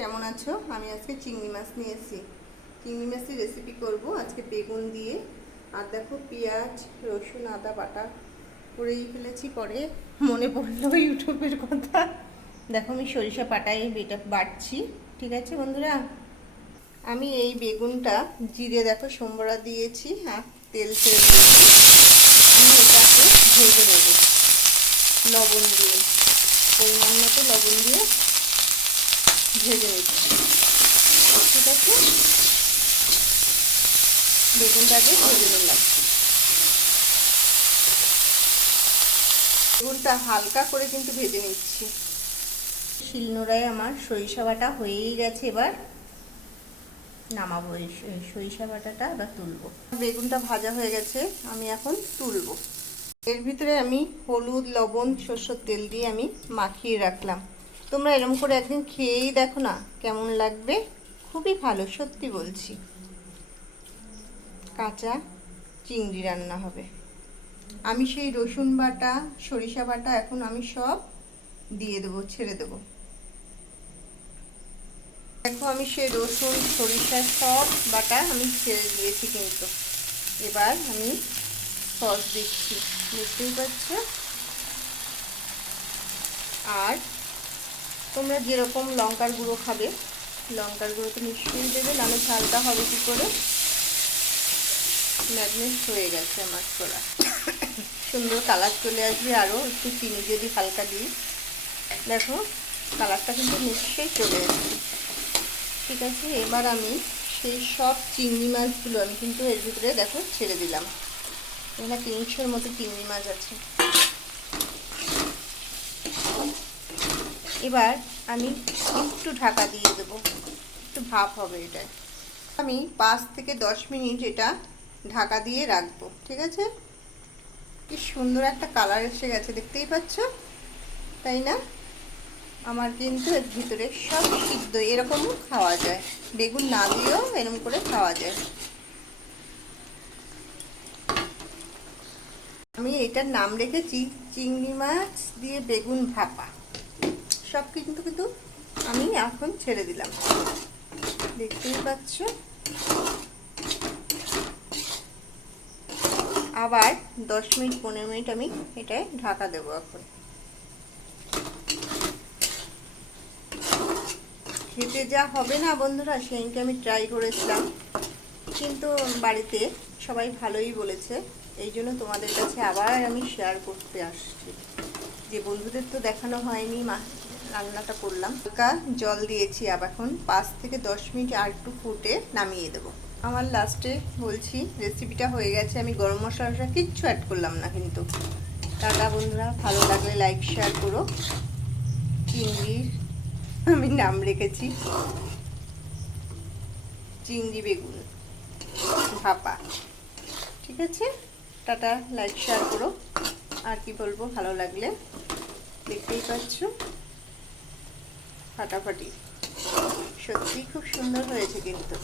কেমন আছো? আমি আজকে চিংড়ি মাছ নিয়ে এসেছি। চিংড়ি মাছের রেসিপি করব আজকে বেগুন দিয়ে। আর দেখো পেঁয়াজ রসুন আদা বাটা করেই ফেলেছি, পরে মনে পড়লো ইউটিউবের কথা। দেখো আমি সরিষা পাটায় এটা বাটছি। ঠিক আছে বন্ধুরা, আমি এই বেগুনটা জিরে দেখো সম্বরা দিয়েছি আর তেল ছেড়ে দিয়েছি। আমি এটাকে ভেজে নেব লবণ দিয়ে, পরিমাণ মতো লবণ দিয়ে ভেজে নিচ্ছি। ঠিক আছে, বেগুনটাকে ভেজে নিলাম। বেগুনটা হালকা করে কিন্তু ভেজে নিচ্ছি। শিলনোড়ায় আমার সরিষা বাটা হয়েই গেছে, এবার নামাবো। এই সরিষা বাটাটা এবার তুলবো। বেগুনটা ভাজা হয়ে গেছে, আমি এখন তুলবো। এর ভিতরে আমি হলুদ লবণ সরষের তেল দিয়ে আমি মাখিয়ে রাখলাম। তোমরা এরকম করে একদিন খেয়েই দেখো না কেমন লাগবে, খুবই ভালো, সত্যি বলছি। কাঁচা চিংড়ি রান্না হবে। আমি সেই রসুন বাটা সরিষা বাটা এখন আমি সব দিয়ে দেবো, ছেড়ে দেবো। দেখো আমি সেই রসুন সরিষা সব বাটা আমি ছেড়ে দিয়েছি, কিন্তু এবার আমি সস দিচ্ছি, দেখতেই পাচ্ছ। আর তোমরা যেরকম লঙ্কার গুঁড়ো খাবে, লঙ্কার গুঁড়ো তো নিশ্চয়ই দেবে, নাহলে ঝালটা হবে কী করে। ম্যাগনেট হয়ে গেছে আমার করা, সুন্দর কালার চলে আসবে। আরও একটু চিনি যদি হালকা দিই, দেখো কালারটা কিন্তু নিশ্চয়ই চলে আসবে। ঠিক আছে, এবার আমি সেই সব চিংড়ি মাছগুলো আমি কিন্তু এর ভিতরে দেখো ছেড়ে দিলাম। এখানে 300-র মতো চিংড়ি মাছ আছে। এবার আমি একটু ঢাকা দিয়ে দেবো, একটু ভাপ হবে এটা। আমি 5 থেকে 10 মিনিট এটা ঢাকা দিয়ে রাখবো। ঠিক আছে, কি সুন্দর একটা কালার এসে গেছে, দেখতেই পাচ্ছ, তাই না? আমার কিন্তু এর ভিতরে সব সিদ্ধ, এরকমও খাওয়া যায়, বেগুন না দিয়েও এরকম করে খাওয়া যায়। আমি এটার নাম রেখেছি চিংড়ি মাছ দিয়ে বেগুন ভাপা। সব কিন্তু আমি এখন ছেড়ে দিলাম, দেখতেই পাচ্ছ। আবার 10 মিনিট 15 মিনিট আমি এটায় ঢাকা দেবো। এখন খেতে যা হবে না বন্ধুরা, সেইটা আমি ট্রাই করেছিলাম, কিন্তু বাড়িতে সবাই ভালোই বলেছে। এই জন্য তোমাদের কাছে আবার আমি শেয়ার করতে আসছি, যে বন্ধুদের তো দেখানো হয়নি। রান্নাটা করলাম, হালকা জল দিয়েছি। আবার এখন 5 থেকে 10 মিনিট আর একটু ফুটে নামিয়ে দেবো। আমার লাস্টে বলছি রেসিপিটা হয়ে গেছে, আমি গরম মশলাটা কিচ্ছু অ্যাড করলাম না কিন্তু। টাটা বন্ধুরা, ভালো লাগলে লাইক শেয়ার করো। চিংড়ির আমি নাম রেখেছি চিংড়ি বেগুন ভাপা। ঠিক আছে, টাটা, লাইক শেয়ার করো। আর কি বলবো, ভালো লাগলে। দেখতেই পাচ্ছ ফাটাফাটি, সত্যি খুব সুন্দর হয়েছে কিন্তু।